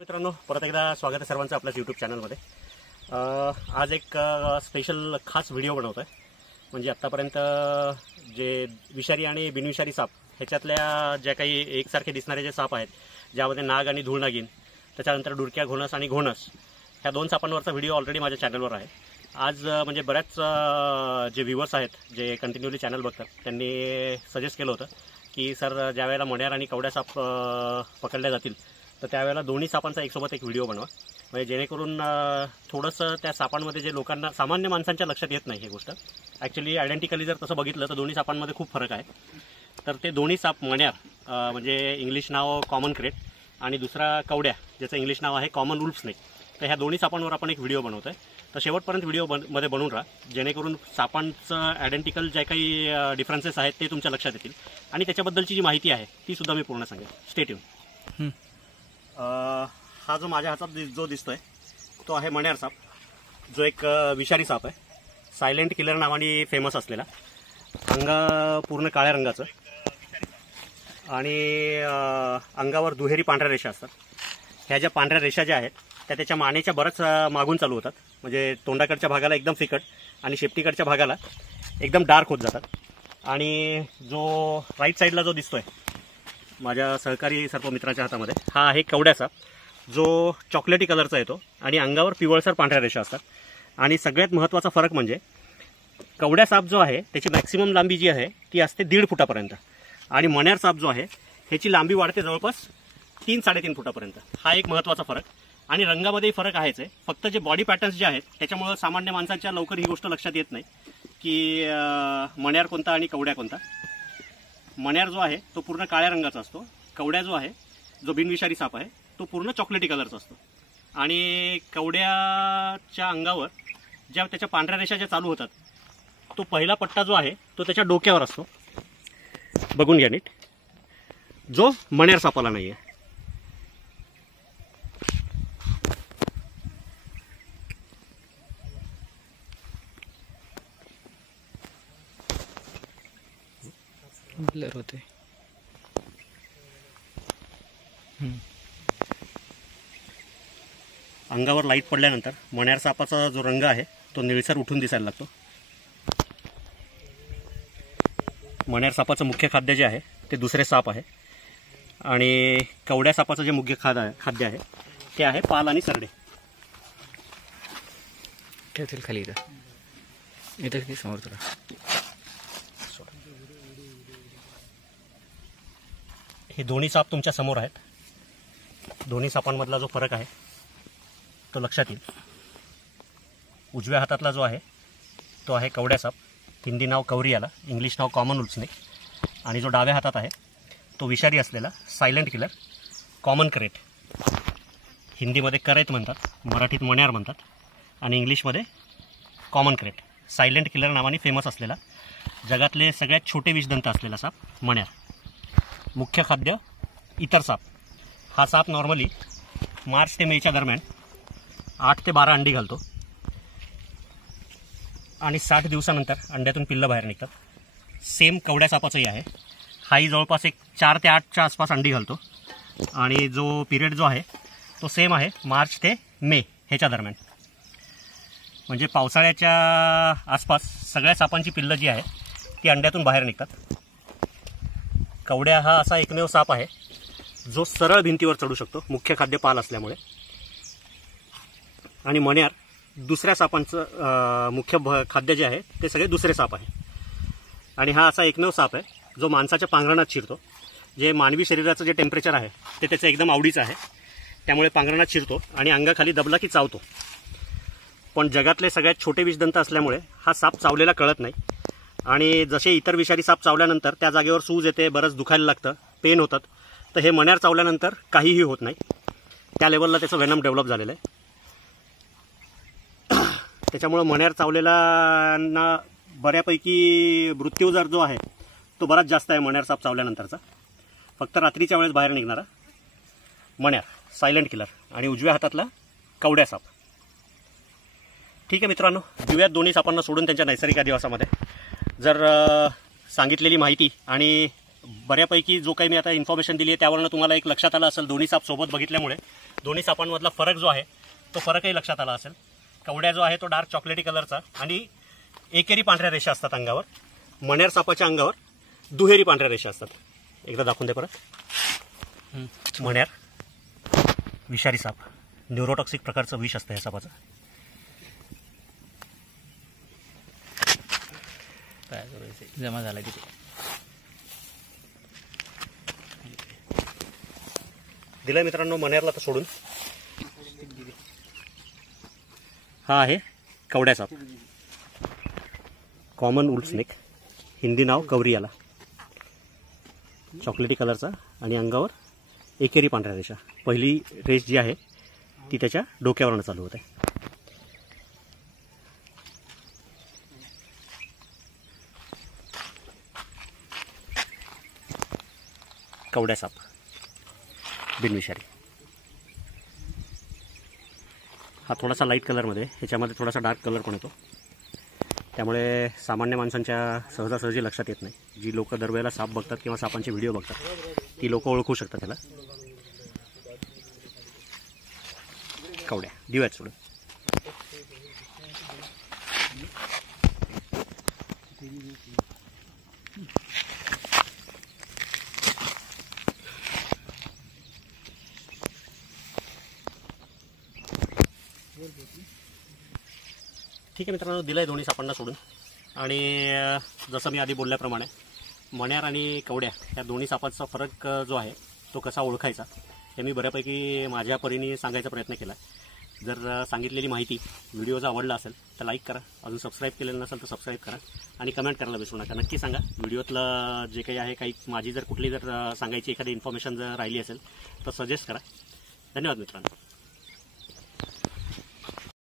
मित्रांनो, परत एकदा स्वागत आहे सर्वांचं आपल्या यूट्यूब चॅनलमध्ये। आज एक स्पेशल खास व्हिडिओ बनवतोय। म्हणजे आत्तापर्यंत जे विषारी आणि बिनविषारी साप ह्याच्यातल्या ज्या काही एकसारखे दिसणारे जे साप आहेत, ज्यामध्ये नाग आणि धूळनागिन, त्याच्यानंतर डुरक्या घोणस आणि घोणस, ह्या दोन सापांवरचा व्हिडिओ ऑलरेडी माझ्या चॅनलवर आहे। आज म्हणजे बऱ्याच जे व्ह्यूअर्स आहेत, जे कंटिन्यूली चॅनल बघतात, त्यांनी सजेस्ट केलं होतं की सर, ज्यावेळेला मण्यार आणि कवड्या साप पकडल्या जातील तर त्यावेळेला दोन्ही सापांचा एकसोबत एक व्हिडिओ बनवा, म्हणजे जेणेकरून थोडंसं त्या सापांमध्ये जे लोकांना, सामान्य माणसांच्या लक्षात येत नाही ही गोष्ट। ॲक्च्युली आयडेंटिकली जर तसं बघितलं तर दोन्ही सापांमध्ये खूप फरक आहे। तर ते दोन्ही साप, मण्यार म्हणजे इंग्लिश नाव कॉमन क्रेट आणि दुसरा कवड्या, ज्याचं इंग्लिश नाव आहे कॉमन वुल्फ स्नेक, तर ह्या दोन्ही सापांवर आपण एक व्हिडिओ बनवतोय। तर शेवटपर्यंत व्हिडिओ मध्ये बनवून राहा, जेणेकरून सापांचं आयडेंटिकल जे काही डिफरन्सेस आहेत ते तुमच्या लक्षात येतील आणि त्याच्याबद्दलची जी माहिती आहे ती सुद्धा मी पूर्ण सांगेन। Stay tune. हा जो माझ्या हातात जो दिसतोय तो आहे मण्यार साप, जो एक विषारी साप आहे, सायलेंट किलर नावाने फेमस असलेला। अंग पूर्ण काळ्या रंगाचं आणि अंगावर दुहेरी पांढऱ्या रेषा असतात। ह्या ज्या पांढऱ्या रेषा ज्या आहेत त्या त्याच्या मानेच्या बरंच मागून चालू होतात, म्हणजे तोंडाकडच्या भागाला एकदम फिकट आणि शेपटीकडच्या भागाला एकदम डार्क होत जातात। आणि जो राईट साईडला जो दिसतोय माझ्या सहकारी सर्पमित्राच्या हातामध्ये, हा आहे कवड्या साप, जो चॉकलेटी कलरचा येतो आणि अंगावर पिवळसर पांढऱ्या रेषा असतात। आणि सगळ्यात महत्त्वाचा फरक म्हणजे कवड्या साप जो आहे त्याची मॅक्सिमम लांबी जी आहे ती असते 1.5 फुटापर्यंत, आणि मण्यार साप जो आहे ह्याची लांबी वाढते जवळपास 3-3.5 फुटापर्यंत। हा एक महत्त्वाचा फरक। आणि रंगामध्येही फरक आहेच आहे, फक्त जे बॉडी पॅटर्न्स जे आहेत त्याच्यामुळे सामान्य माणसांच्या लवकर ही गोष्ट लक्षात येत नाही की मण्यार कोणता आणि कवड्या कोणता। मण्यार जो आहे तो पूर्ण काळ्या रंगाचा असतो, कवड्या जो आहे, जो बिनविषारी साप आहे, तो पूर्ण चॉकलेटी कलरचा असतो। आणि कवड्याच्या अंगावर ज्या त्याच्या पांढऱ्या रेषा ज्या चालू होतात, तो पहिला पट्टा जो आहे तो त्याच्या डोक्यावर असतो, बघून घ्या नीट, जो मण्यार सापाला नाही आहे। ब्लर होते। अंगावर लाईट पडल्यानंतर मण्यार सापाचा जो रंग आहे तो निळसर उठून दिसायला लागतो। मण्यार सापाचं मुख्य खाद्य जे आहे ते दुसरे साप आहे, आणि कवड्या सापाचं जे मुख्य खाद्य आहे ते आहे पाल आणि सरडे। ठेवतील खाली इथं समोर तुला। हे दोन्ही साप तुमच्या समोर आहेत। दोन्ही सापांमधला जो फरक आहे तो लक्षात येईल। उजव्या हातातला जो आहे तो आहे कवड्या साप, हिंदी नाव कवरियाला, इंग्लिश नाव कॉमन वुल्फ स्नेक, आणि जो डाव्या हातात आहे तो विषारी असलेला सायलेंट किलर कॉमन क्रेट, हिंदीमध्ये करेत म्हणतात, मराठीत मण्यार म्हणतात, आणि इंग्लिशमध्ये कॉमन क्रेट, सायलेंट किलर नावाने फेमस असलेला जगातले सगळ्यात छोटे विषदंत असलेला साप मण्यार। मुख्य खाद्य इतर साप। हा साप नॉर्मली मार्च ते मेच्या दरम्यान 8 ते 12 अंडी घालतो आणि 60 दिवसानंतर अंड्यातून पिल्लं बाहेर निघतात। सेम कवड्या सापाचंही आहे, हाही जवळपास एक 4 ते 8च्या आसपास अंडी घालतो, आणि जो पिरियड जो आहे तो सेम आहे मार्च ते मे ह्याच्या दरम्यान। म्हणजे पावसाळ्याच्या आसपास सगळ्या सापांची पिल्लं जी आहे ती अंड्यातून बाहेर निघतात। कवड्या हा असा एकमेव साप आहे जो सरळ भिंतीवर चढू शकतो, मुख्य खाद्य पाल असल्यामुळे। आणि मण्यार दुसऱ्या सापांचं मुख्य खाद्य जे आहे ते सगळे दुसरे साप आहे। आणि हा असा एकमेव साप आहे जो माणसाच्या पांघरणात शिरतो। जे मानवी शरीराचं जे टेम्परेचर आहे ते त्याचं एकदम आवडीचं आहे, त्यामुळे पांघरणात शिरतो आणि अंगाखाली दबला की चावतो। पण जगातले सगळ्यात छोटे विषदंत असल्यामुळे हा साप चावलेला कळत नाही, आणि जसे इतर विषारी साप चावल्यानंतर त्या जागेवर सूज येते, बरंच दुखायला लागतं, पेन होतात, तर हे मण्यार चावल्यानंतर काहीही होत नाही, त्या लेवलला त्याचं वेनम डेव्हलप झालेलं आहे। त्याच्यामुळं मण्यार चावलेल्यांना बऱ्यापैकी मृत्यू दर जो आहे तो बराच जास्त आहे मण्यार साप चावल्यानंतरचा। फक्त रात्रीच्या वेळेस बाहेर निघणारा मण्यार सायलेंट किलर, आणि उजव्या हातातला कवड्या साप। ठीक आहे मित्रांनो, घेऊयात दोन्ही सापांना सोडून त्यांच्या नैसर्गिक अधिवासामध्ये। जर सांगितलेली माहिती आणि बऱ्यापैकी जो काही मी आता इन्फॉर्मेशन दिली आहे त्यावरून तुम्हाला एक लक्षात आलं असेल, दोन्ही साप सोबत बघितल्यामुळे दोन्ही सापांमधला फरक जो आहे तो फरकही लक्षात आला असेल. कवड्या जो आहे तो डार्क चॉकलेटी कलरचा आणि एकेरी पांढऱ्या रेषा असतात अंगावर. मण्यार सापाच्या अंगावर दुहेरी पांढऱ्या रेषा असतात. एकदा दाखवून दे परत. मण्यार विषारी साप, न्यूरोटॉक्सिक प्रकारचं विष असतं या सापाचं. काय करायचं जमा झाला की दिलं मित्रांनो मण्यारला तर सोडून. हा आहे कवड्या साप, कॉमन वुल्फ स्नेक, हिंदी नाव कवरियाला. चॉकलेटी कलरचा आणि अंगावर एकेरी पांढऱ्या रेषा. पहिली रेष जी आहे ती त्याच्या डोक्यावरनं चालू होते. कवड्या साप बिनविषारी. हा थोडासा लाईट कलरमध्ये, ह्याच्यामध्ये थोडासा डार्क कलर पण येतो, त्यामुळे सामान्य माणसांच्या सहजासहजी लक्षात येत नाही. जी लोक दरवेळेला साप बघतात किंवा सापांचे व्हिडिओ बघतात ती लोक ओळखू शकतात त्याला. कवड्या देऊयात सोडून. ठीक आहे मित्रांनो, दिलं आहे दोन्ही सापांना सोडून. आणि जसं मी आधी बोलल्याप्रमाणे मण्यार आणि कवड्या या दोन्ही सापांचा फरक जो आहे तो कसा ओळखायचा हे मी बऱ्यापैकी माझ्या परीने सांगायचा प्रयत्न केला. जर सांगितलेली माहिती व्हिडिओ जर आवडला असेल तर लाईक करा, अजून सबस्क्राईब केलेलं नसेल तर सबस्क्राईब करा आणि कमेंट करायला विसरू नका. नक्की सांगा व्हिडिओतलं जे काही आहे, काही माझी जर कुठली जर सांगायची एखादी इन्फॉर्मेशन जर राहिली असेल तर सजेस्ट करा. धन्यवाद मित्रांनो.